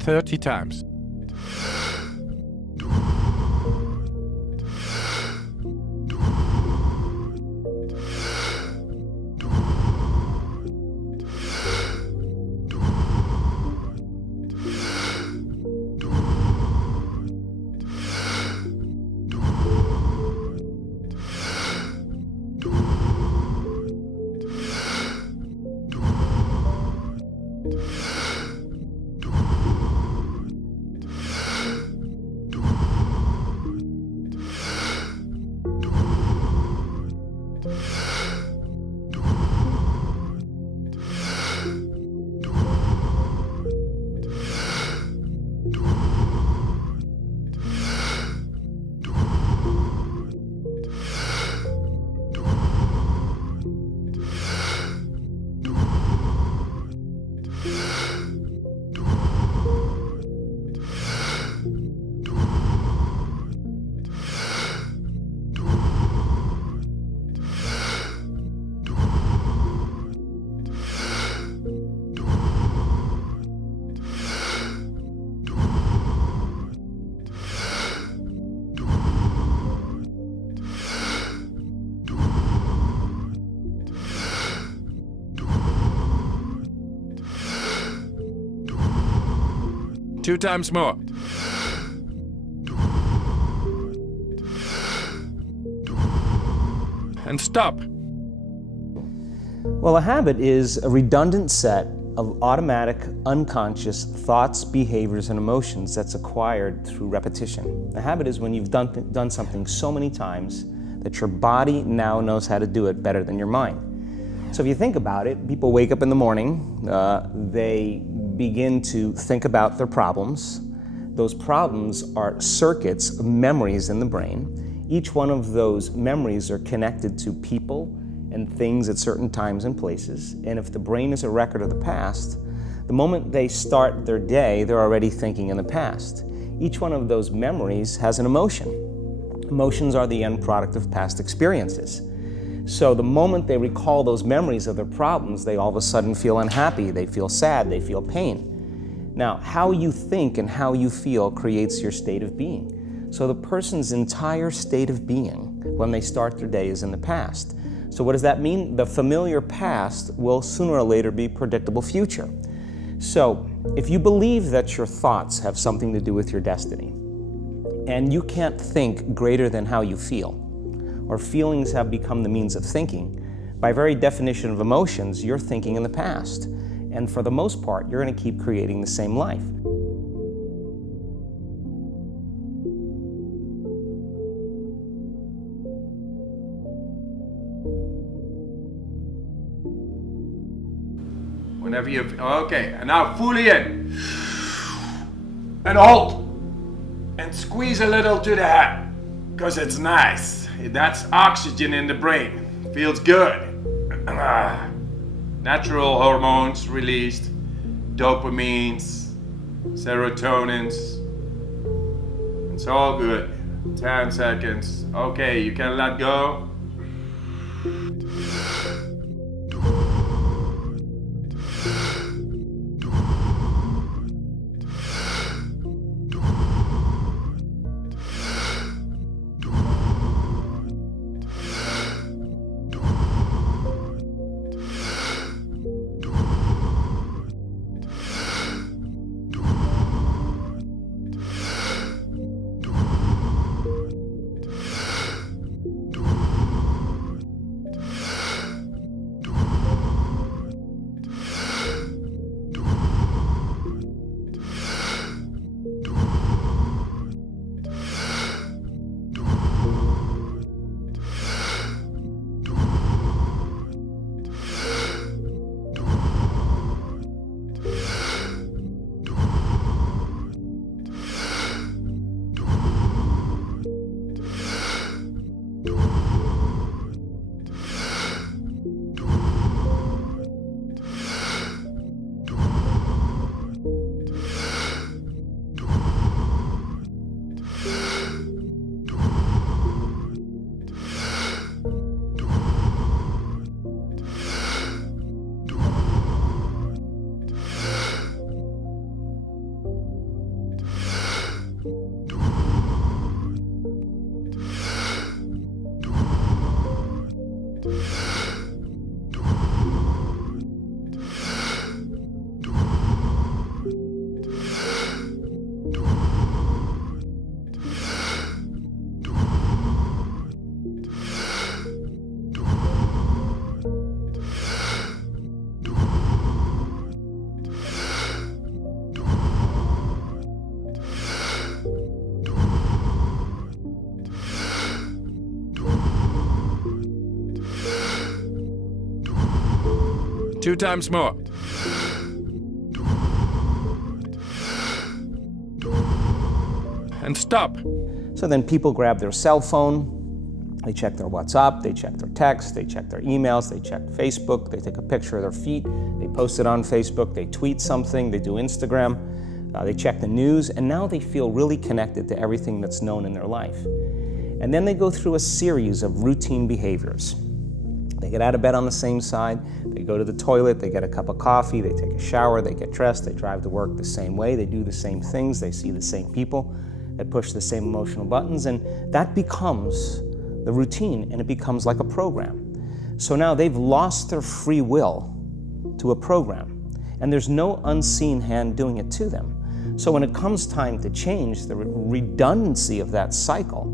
30 times. Two times more. And stop. Well, a habit is a redundant set of automatic, unconscious thoughts, behaviors, and emotions that's acquired through repetition. A habit is when you've done something so many times that your body now knows how to do it better than your mind. So if you think about it, people wake up in the morning, they begin to think about their problems. Those problems are circuits of memories in the brain. Each one of those memories are connected to people and things at certain times and places. And if the brain is a record of the past, the moment they start their day, they're already thinking in the past. Each one of those memories has an emotion. Emotions are the end product of past experiences. So the moment they recall those memories of their problems, they all of a sudden feel unhappy, they feel sad, they feel pain. Now, how you think and how you feel creates your state of being. So the person's entire state of being when they start their day is in the past. So what does that mean? The familiar past will sooner or later be predictable future. So if you believe that your thoughts have something to do with your destiny, and you can't think greater than how you feel, or feelings have become the means of thinking, by very definition of emotions, you're thinking in the past. And for the most part, you're going to keep creating the same life. Whenever you... Okay, and now fully in. And hold. And squeeze a little to the head. Because it's nice. That's oxygen in the brain. Feels good. Natural hormones released. Dopamines. Serotonins. It's all good. 10 seconds. Okay, you can let go. 2 times more. And stop. So then people grab their cell phone, they check their WhatsApp, they check their text, they check their emails, they check Facebook, they take a picture of their feet, they post it on Facebook, they tweet something, they do Instagram, they check the news, and now they feel really connected to everything that's known in their life. And then they go through a series of routine behaviors. They get out of bed on the same side, they go to the toilet, they get a cup of coffee, they take a shower, they get dressed, they drive to work the same way, they do the same things, they see the same people, they push the same emotional buttons, and that becomes the routine, and it becomes like a program. So now they've lost their free will to a program, and there's no unseen hand doing it to them. So when it comes time to change, the redundancy of that cycle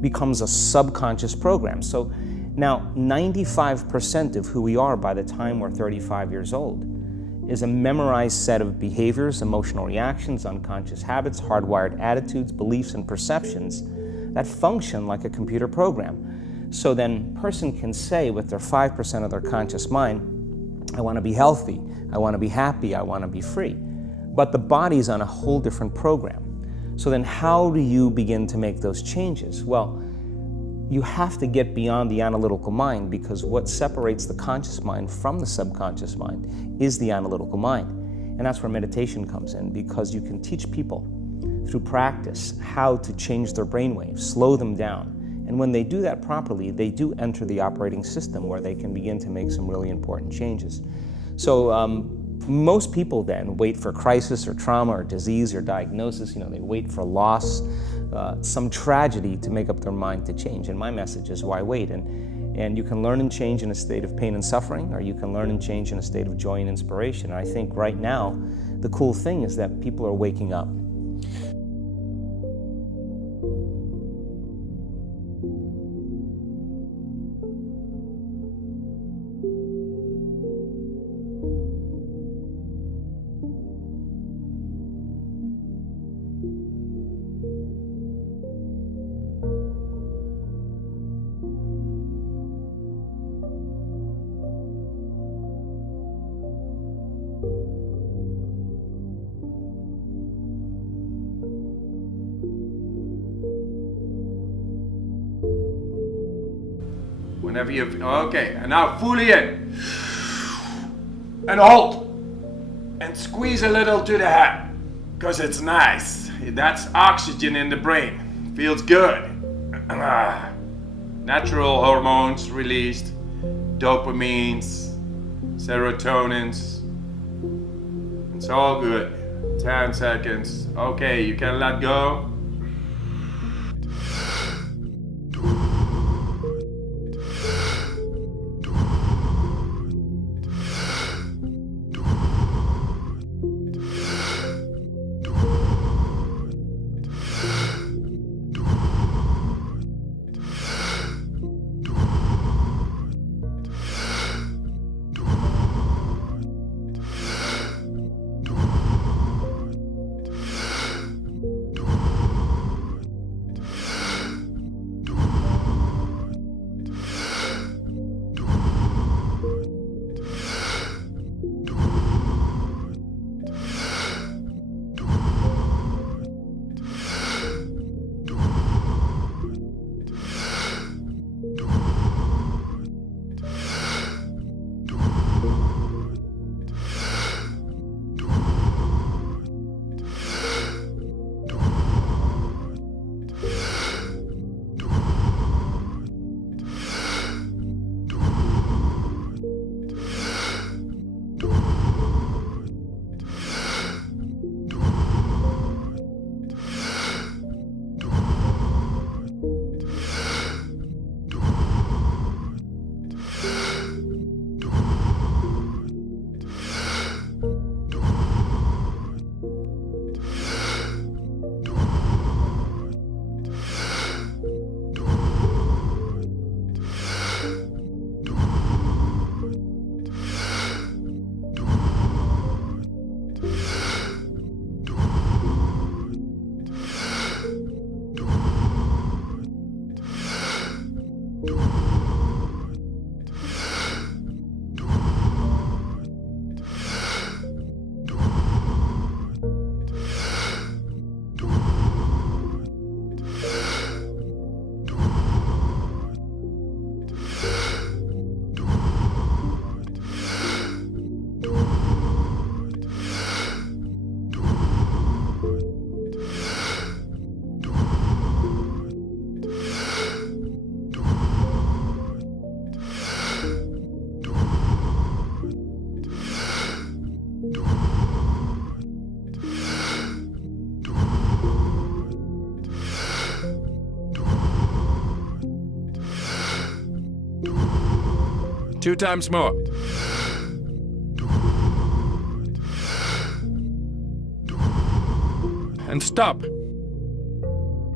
becomes a subconscious program. So now 95% of who we are by the time we're 35 years old is a memorized set of behaviors, emotional reactions, unconscious habits, hardwired attitudes, beliefs, and perceptions that function like a computer program. So then a person can say with their 5% of their conscious mind, I want to be healthy, I want to be happy, I want to be free. But the body's on a whole different program. So then how do you begin to make those changes? Well, you have to get beyond the analytical mind, because what separates the conscious mind from the subconscious mind is the analytical mind. And that's where meditation comes in, because you can teach people through practice how to change their brainwaves, slow them down. And when they do that properly, they do enter the operating system where they can begin to make some really important changes. So most people then wait for crisis or trauma or disease or diagnosis. They wait for loss, some tragedy to make up their mind to change. And my message is, why wait? And you can learn and change in a state of pain and suffering, or you can learn and change in a state of joy and inspiration. And I think right now, the cool thing is that people are waking up. Whenever you've, okay, and now fully in. And hold. And squeeze a little to the head, because it's nice. That's oxygen in the brain. Feels good. Natural hormones released. Dopamines, serotonins. It's all good. 10 seconds. Okay, you can let go. 2 times more. And stop.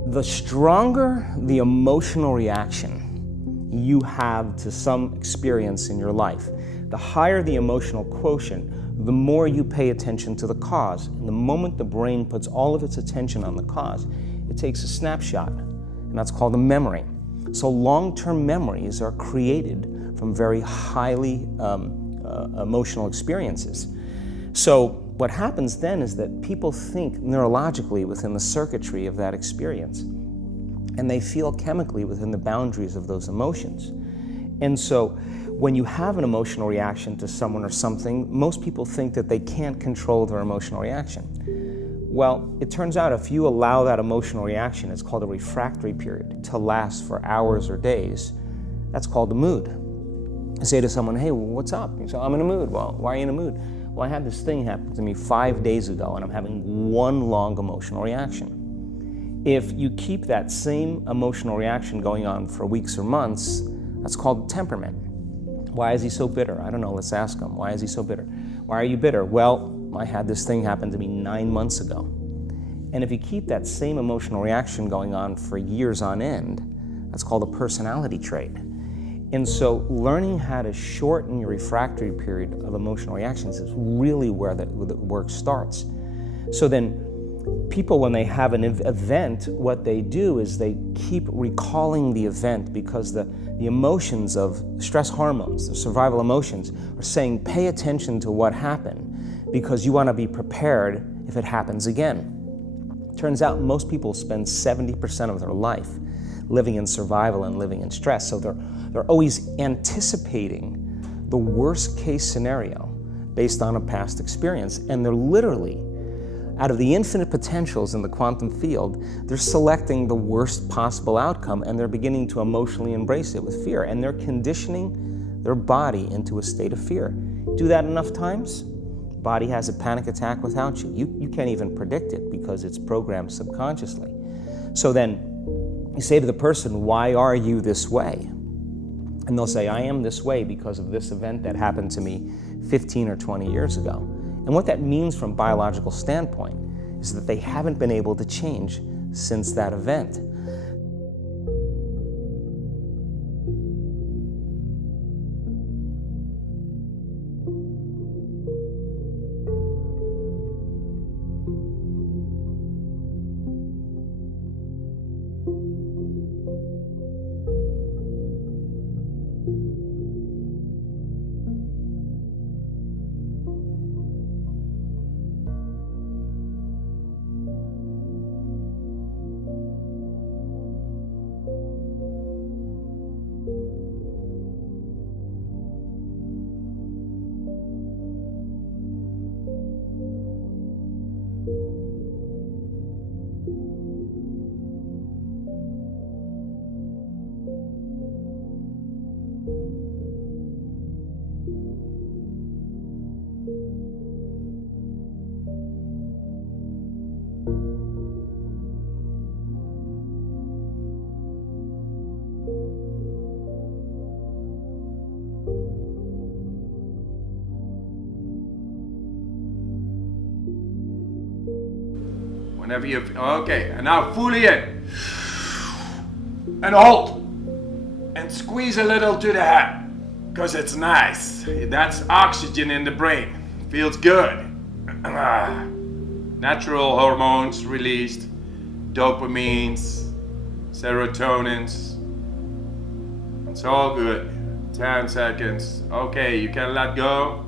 The stronger the emotional reaction you have to some experience in your life, the higher the emotional quotient, the more you pay attention to the cause. And the moment the brain puts all of its attention on the cause, it takes a snapshot, and that's called a memory. So long-term memories are created from very highly emotional experiences. So what happens then is that people think neurologically within the circuitry of that experience, and they feel chemically within the boundaries of those emotions. And so when you have an emotional reaction to someone or something, most people think that they can't control their emotional reaction. Well, it turns out if you allow that emotional reaction, it's called a refractory period, to last for hours or days, that's called a mood. I say to someone, hey, what's up? You say, I'm in a mood. Well, why are you in a mood? Well, I had this thing happen to me 5 days ago, and I'm having one long emotional reaction. If you keep that same emotional reaction going on for weeks or months, that's called temperament. Why is he so bitter? I don't know, let's ask him. Why is he so bitter? Why are you bitter? Well, I had this thing happen to me 9 months ago. And if you keep that same emotional reaction going on for years on end, that's called a personality trait. And so learning how to shorten your refractory period of emotional reactions is really where the work starts. So then people, when they have an event, what they do is they keep recalling the event because the emotions of stress hormones, the survival emotions, are saying pay attention to what happened because you want to be prepared if it happens again. Turns out most people spend 70% of their life living in survival and living in stress. So they're always anticipating the worst case scenario based on a past experience. And they're literally, out of the infinite potentials in the quantum field, they're selecting the worst possible outcome, and they're beginning to emotionally embrace it with fear. And they're conditioning their body into a state of fear. Do that enough times, body has a panic attack without you. You can't even predict it because it's programmed subconsciously. So then you say to the person, why are you this way? And they'll say, I am this way because of this event that happened to me 15 or 20 years ago. And what that means from a biological standpoint is that they haven't been able to change since that event. Whenever you, okay, and now fully in. And hold. And squeeze a little to the head. Because it's nice. That's oxygen in the brain. Feels good. Natural hormones released. Dopamines. Serotonins. It's all good. 10 seconds. Okay, you can let go.